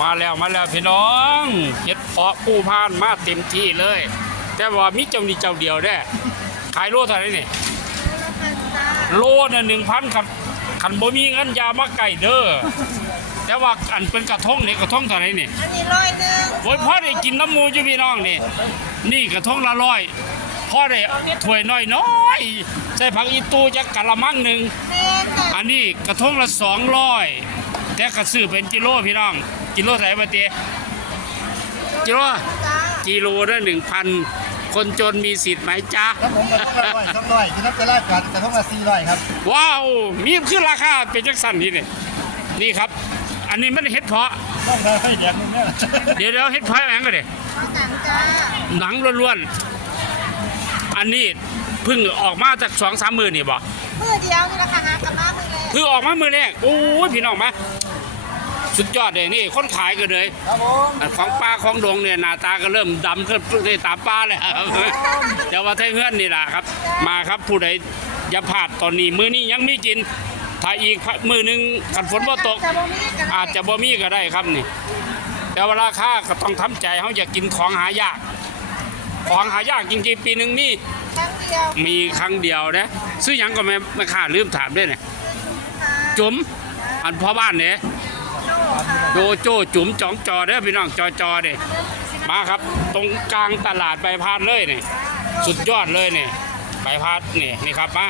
มาแล้วมาแล้วพี่น้องเห็ดเพาะผู้พานมาเต็มที่เลย แต่ว่ามีเจ้านี้เจ้าเดียวได้ขายโลเท่าไหร่นี่โลน่ะหนึ่งพันครับขันบ่มีเงินอยามาไก่เด้อแต่ว่าอันเป็นกระทงนี่กระทงเท่าไหร่นี่อันนี้ร้อยหนึ่งโอ้ยพ่อได้กินน้ำมูอยู่พี่น้องนี่นี่กระทงละร้อยพ่อได้ถ้วยน้อยน้อยๆใส่ผักอีตูจะกะละมังหนึ่งแม่ค่ะ อันนี้กระทงละสองร้อยแต่กระซื้อเป็นกิโลพี่น้อง กิโลเท่าไหร่บาเตียกิโลจ้ากิโลละหนึ่งพันคนจนมีสิทธิ์ไหมจ๊ะครับผมกระทงละร้อยสองร้อยกินน้ำจะลาดกันกระทงละสี่ร้อยครับ ว้าวมีขึ้นราคาเป็นจังสันนี่นี่นี่ครับ อันนี้มันเห็ดเพาะต้องได้ให้แดงนี่แน่เดี๋ยวเดี๋ยวเห็ดเพาะแหงก็เดี๋ยเอากันจ้าหนังล้วนๆอันนี้เพิ่งออกมาจากสองสามมือนี่บ่มือเดียวนี่นะคะหากลับมา มือเลยเพิ่งออกมามือแรกโอ้ยพี่น้องมาสุดยอดเลยนี่คนขายกันเลยครับผมของปลาของดงเนี่ยหน้าตาก็เริ่มดำขึ้นได้ตามปลาเลยครับแต่ว่าไทยเฮือนนี่แหละครับ มาครับผู้ใดอย่าพลาดตอนนี้มือนี้ยังมีกินถ้าอีกมือหนึงขันฝนบ่ตกจะบ่มีกันอาจจะบ่มีก็ได้ครับนี่ แต่เวลาค่าก็ต้องทำใจเขาอยากกินของหายาก ของหายากจริงๆปีหนึ่งนี่ครั้งเดียวมีครั้งเดียวนะซื้อหยังก็ไม่ไม่ค่าลืมถามด้วยเนี่ยค่ะ จุ๋มอันพ่อบ้านเนี่ยโน่ค่ะโดโจจุ๋มจองจอเด้อพี่น้องจอจอเด้มาครับ ตรงกลางตลาดใบพาดเลยเนี่ยสุดยอดเลยเนี่ยใบพาดเนี่ยนี่ครับมา